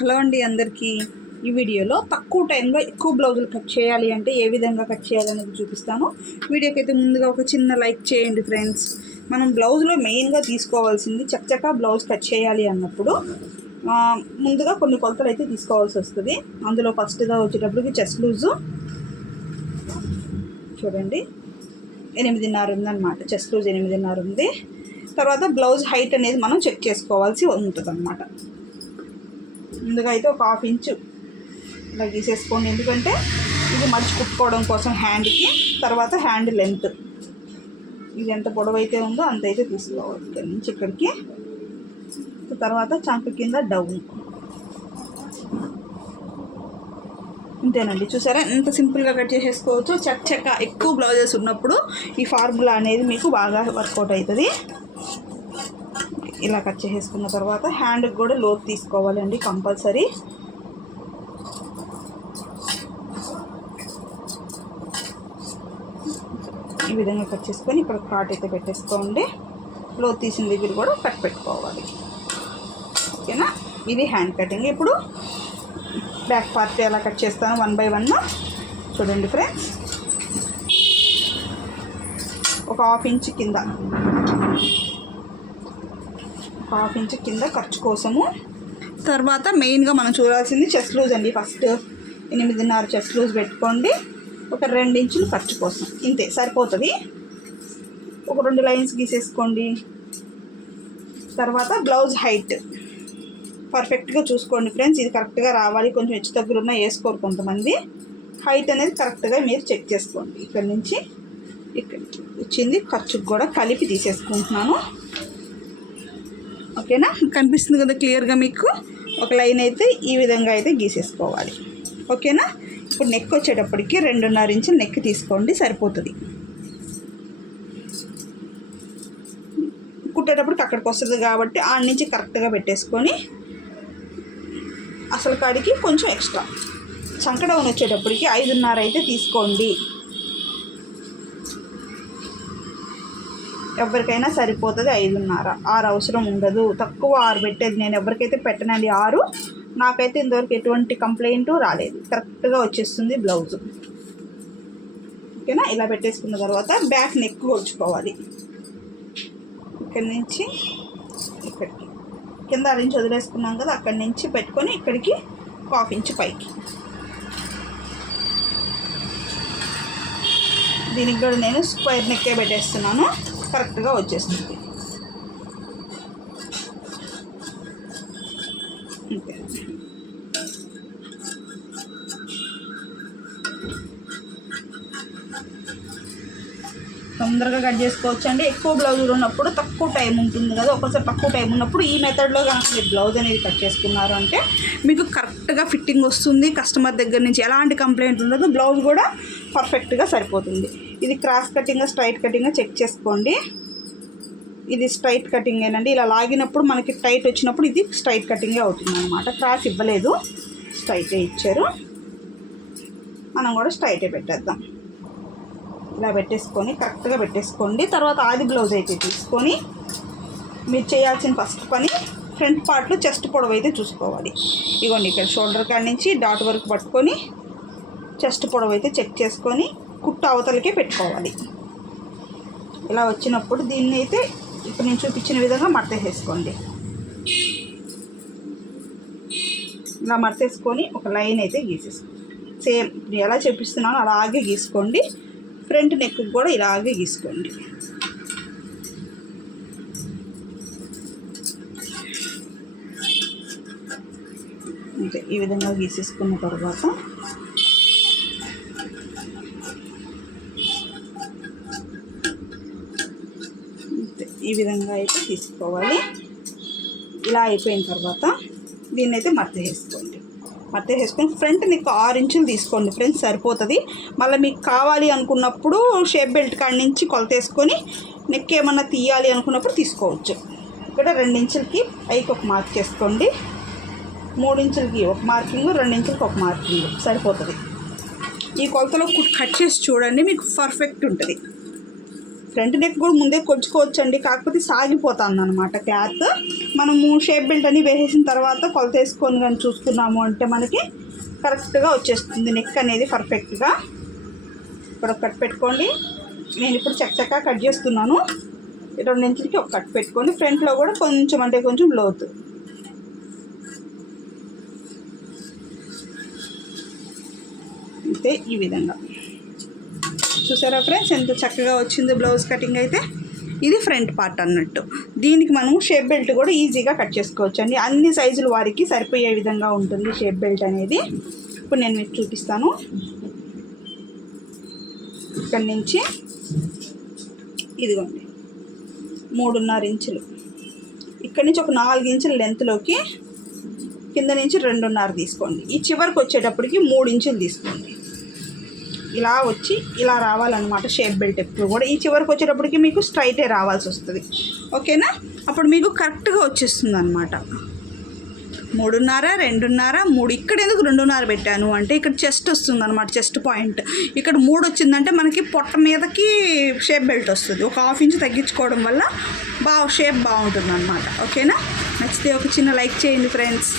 Hello అండి అందరికీ. ఈ వీడియోలో తక్కువ టైంలో ఎక్కువ బ్లౌజులు కట్ చేయాలి అంటే ఏ విధంగా కట్ చేయాలనేది చూపిస్తాను. వీడియోకి అయితే ముందుగా ఒక చిన్న లైక్ చేయండి ఫ్రెండ్స్. మనం బ్లౌజ్లో మెయిన్గా తీసుకోవాల్సింది చక్కచక్క బ్లౌజ్ కట్ చేయాలి అన్నప్పుడు ముందుగా కొన్ని కొలతలు అయితే తీసుకోవాల్సి వస్తుంది. అందులో ఫస్ట్గా వచ్చేటప్పటికి చెస్ట్ లూజు చూడండి ఎనిమిదిన్నర ఉందన్నమాట. చెస్ట్ లూజ్ ఎనిమిదిన్నర ఉంది. తర్వాత బ్లౌజ్ హైట్ అనేది మనం చెక్ చేసుకోవాల్సి ఉంటుంది అన్నమాట ముందుగా అయితే ఒక హాఫ్ ఇంచు ఇలా గీసేసుకోండి. ఎందుకంటే ఇది మడిచి కుట్టుకోవడం కోసం హ్యాండ్కి తర్వాత హ్యాండ్ లెంత్ ఇది ఎంత పొడవు అయితే ఉందో అంత అయితే తీసుకోవాలి ఇక్కడ నుంచి ఇక్కడికి. తర్వాత చంక కింద డౌన్. అంతేనండి చూసారా? ఎంత సింపుల్గా కట్ చేసేసుకోవచ్చు. చక్ చక్క ఎక్కువ బ్లౌజెస్ ఉన్నప్పుడు ఈ ఫార్ములా అనేది మీకు బాగా వర్కౌట్ అవుతుంది. ఇలా కట్ చేసేసుకున్న తర్వాత హ్యాండ్కి కూడా లోతు తీసుకోవాలండి కంపల్సరీ. ఈ విధంగా కట్ చేసుకొని ఇక్కడ కాట్ అయితే పెట్టేసుకోండి. లోతు తీసిన దగ్గర కూడా కట్ పెట్టుకోవాలి. ఓకేనా? ఇది హ్యాండ్ కటింగ్. ఇప్పుడు బ్యాక్ పార్ట్ ఎలా కట్ చేస్తాను వన్ బై వన్ చూడండి ఫ్రెండ్స్. ఒక హాఫ్ ఇంచ్ కింద. హాఫ్ ఇంచ్ కింద ఖర్చు కోసము. తర్వాత మెయిన్గా మనం చూడాల్సింది చెస్ట్ లూజ్ అండి. ఫస్ట్ ఎనిమిదిన్నర చెస్ట్ లూజ్ పెట్టుకోండి. ఒక రెండు ఇంచులు ఖర్చు కోసం. ఇంతే సరిపోతుంది. ఒక రెండు లైన్స్ గీసేసుకోండి. తర్వాత బ్లౌజ్ హైట్. పర్ఫెక్ట్గా చూసుకోండి ఫ్రెండ్స్. ఇది కరెక్ట్గా రావాలి. కొంచెం హెచ్చు తగ్గులున్నా వేసుకోరు కొంతమంది. హైట్ అనేది కరెక్ట్గా మీరు చెక్ చేసుకోండి. ఇక్కడ నుంచి ఇక్కడ వచ్చింది. ఖర్చుకు కూడా కలిపి తీసేసుకుంటున్నాను. ఓకేనా? కనిపిస్తుంది కదా క్లియర్గా మీకు? ఒక లైన్ అయితే ఈ విధంగా అయితే గీసేసుకోవాలి. ఓకేనా? ఇప్పుడు నెక్ వచ్చేటప్పటికి రెండున్నర ఇంచులు నెక్ తీసుకోండి సరిపోతుంది. కుట్టేటప్పటికి అక్కడికి వస్తుంది కాబట్టి ఆ నుంచి కరెక్ట్గా పెట్టేసుకొని అసలు కాడికి కొంచెం ఎక్స్ట్రా. చంక వచ్చేటప్పటికి ఐదున్నర అయితే తీసుకోండి. ఎవరికైనా సరిపోతుంది ఐదున్నర. ఆరు అవసరం ఉండదు. తక్కువ ఆరు పెట్టేది నేను ఎవరికైతే పెట్టనండి ఆరు నాకైతే ఇంతవరకు ఎటువంటి కంప్లైంట్ రాలేదు. కరెక్ట్గా వచ్చేస్తుంది బ్లౌజ్. ఓకేనా? ఇలా పెట్టేసుకున్న తర్వాత బ్యాక్ నెక్ కొలుచుకోవాలి ఇక్కడి నుంచి ఇక్కడికి. కింద అరించి వదిలేసుకున్నాం కదా అక్కడి నుంచి పెట్టుకొని ఇక్కడికి హాఫ్ ఇంచ్ పైకి. దీనికి కూడా నేను స్క్వేర్ నెక్కే పెట్టేస్తున్నాను. కరెక్ట్గా వచ్చేస్తుంది. అంతే తొందరగా కట్ చేసుకోవచ్చు అండి ఎక్కువ బ్లౌజులు ఉన్నప్పుడు తక్కువ టైం ఉంటుంది కదా ఒకసారి తక్కువ టైం ఉన్నప్పుడు ఈ మెథడ్లో కనుక మీరు బ్లౌజ్ అనేది కట్ చేసుకున్నారు అంటే మీకు కరెక్ట్గా ఫిట్టింగ్ వస్తుంది. కస్టమర్ దగ్గర నుంచి ఎలాంటి కంప్లైంట్ ఉండదు. బ్లౌజ్ కూడా పర్ఫెక్ట్గా సరిపోతుంది. ఇది cross cutting straight cutting check చేసుకోండి. ఇది స్ట్రైట్ కటింగ్ ఏనండి. ఇలా లాగినప్పుడు మనకి టైట్ వచ్చినప్పుడు ఇది స్ట్రైట్ కటింగే అవుతుంది అనమాట క్రాస్ ఇవ్వలేదు. స్ట్రైటే ఇచ్చారు. మనం కూడా స్ట్రైటే పెట్టేద్దాం. ఇలా పెట్టేసుకొని కరెక్ట్గా పెట్టేసుకోండి. తర్వాత ఆది బ్లౌజ్ అయితే తీసుకొని మీరు చేయాల్సిన ఫస్ట్ పని ఫ్రంట్ పార్ట్లో చెస్ట్ పొడవు అయితే చూసుకోవాలి. ఇగోండి ఇక్కడ షోల్డర్ కాడ నుంచి డాట్ వరకు పట్టుకొని చెస్ట్ పొడవు అయితే చెక్ చేసుకొని కుట్టు అవతలకే పెట్టుకోవాలి. ఇలా వచ్చినప్పుడు దీన్ని అయితే ఇప్పుడు నేను చూపించిన విధంగా మడతేసేసుకోండి. ఇలా మడతేసుకొని ఒక లైన్ అయితే గీసేసుకోండి. సేమ్ ఎలా చూపిస్తున్నానో అలాగే గీసుకోండి. ఫ్రంట్ నెక్ కూడా ఇలాగే గీసుకోండి. అంతే ఈ విధంగా గీసేసుకున్న తర్వాత అంతే ఈ విధంగా అయితే తీసుకోవాలి ఇలా అయిపోయిన తర్వాత దీన్ని అయితే మడత వేసుకోండి. మధ్య వేసుకొని ఫ్రంట్ మీకు ఆరు ఇంచులు తీసుకోండి ఫ్రెండ్స్ సరిపోతుంది. మళ్ళీ మీకు కావాలి అనుకున్నప్పుడు షేప్ బెల్ట్ కాడి నుంచి కొలత వేసుకొని నెక్ ఏమన్నా తీయాలి అనుకున్నప్పుడు తీసుకోవచ్చు. ఇక్కడ రెండించులకి పైకి ఒక మార్క్ చేసుకోండి. మూడించులకి ఒక మార్కింగ్ రెండించులకి ఒక మార్కింగ్. సరిపోతుంది. ఈ కొలతలో కట్ చేసి చూడండి మీకు పర్ఫెక్ట్ ఉంటుంది. ఫ్రంట్ నెక్ కూడా ముందే కొంచుకోవచ్చండి కాకపోతే సాగిపోతుంది అనమాట క్లాత్ మనము షేప్ బెల్ట్ అని వేసేసిన తర్వాత కొలత వేసుకొని కానీ చూసుకున్నాము అంటే మనకి కరెక్ట్గా వచ్చేస్తుంది. నెక్ అనేది పర్ఫెక్ట్గా. ఇప్పుడు ఒక కట్ పెట్టుకోండి. నేను ఇప్పుడు చక్కగా కట్ చేస్తున్నాను. రెండింటికి ఒక కట్ పెట్టుకోండి. ఫ్రంట్లో కూడా కొంచెం అంటే కొంచెం లోతు. అయితే ఈ విధంగా. చూసారా ఫ్రెండ్స్? ఎంత చక్కగా వచ్చింది బ్లౌజ్ కటింగ్ అయితే? ఇది ఫ్రంట్ పార్ట్ అన్నట్టు. దీనికి మనం షేప్ బెల్ట్ కూడా ఈజీగా కట్ చేసుకోవచ్చు అండి అన్ని సైజుల వారికి సరిపోయే విధంగా ఉంటుంది షేప్ బెల్ట్ అనేది. ఇప్పుడు నేను మీకు చూపిస్తాను. ఇక్కడి నుంచి ఇదిగోండి. మూడున్నర ఇంచులు. ఇక్కడి నుంచి ఒక నాలుగు ఇంచుల లెంత్లోకి కింద నుంచి రెండున్నర తీసుకోండి. ఈ చివరికి వచ్చేటప్పటికి మూడు ఇంచులు తీసుకోండి. ఇలా వచ్చి ఇలా రావాలన్నమాట షేప్ బెల్ట్ ఎప్పుడు కూడా. ఈ చివరికి వచ్చేటప్పటికి మీకు స్ట్రైటే రావాల్సి వస్తుంది. ఓకేనా? అప్పుడు మీకు కరెక్ట్గా వచ్చేస్తుంది అనమాట మూడున్నర రెండున్నర మూడు ఇక్కడ ఎందుకు రెండున్నర పెట్టాను అంటే ఇక్కడ చెస్ట్ వస్తుంది అనమాట చెస్ట్ పాయింట్. ఇక్కడ మూడు వచ్చిందంటే మనకి పొట్ట మీదకి షేప్ బెల్ట్ వస్తుంది. ఒక హాఫ్ ఇంచ్ తగ్గించుకోవడం వల్ల బాగా షేప్ బాగుంటుంది అనమాట ఓకేనా? నచ్చితే ఒక చిన్న లైక్ చేయండి ఫ్రెండ్స్.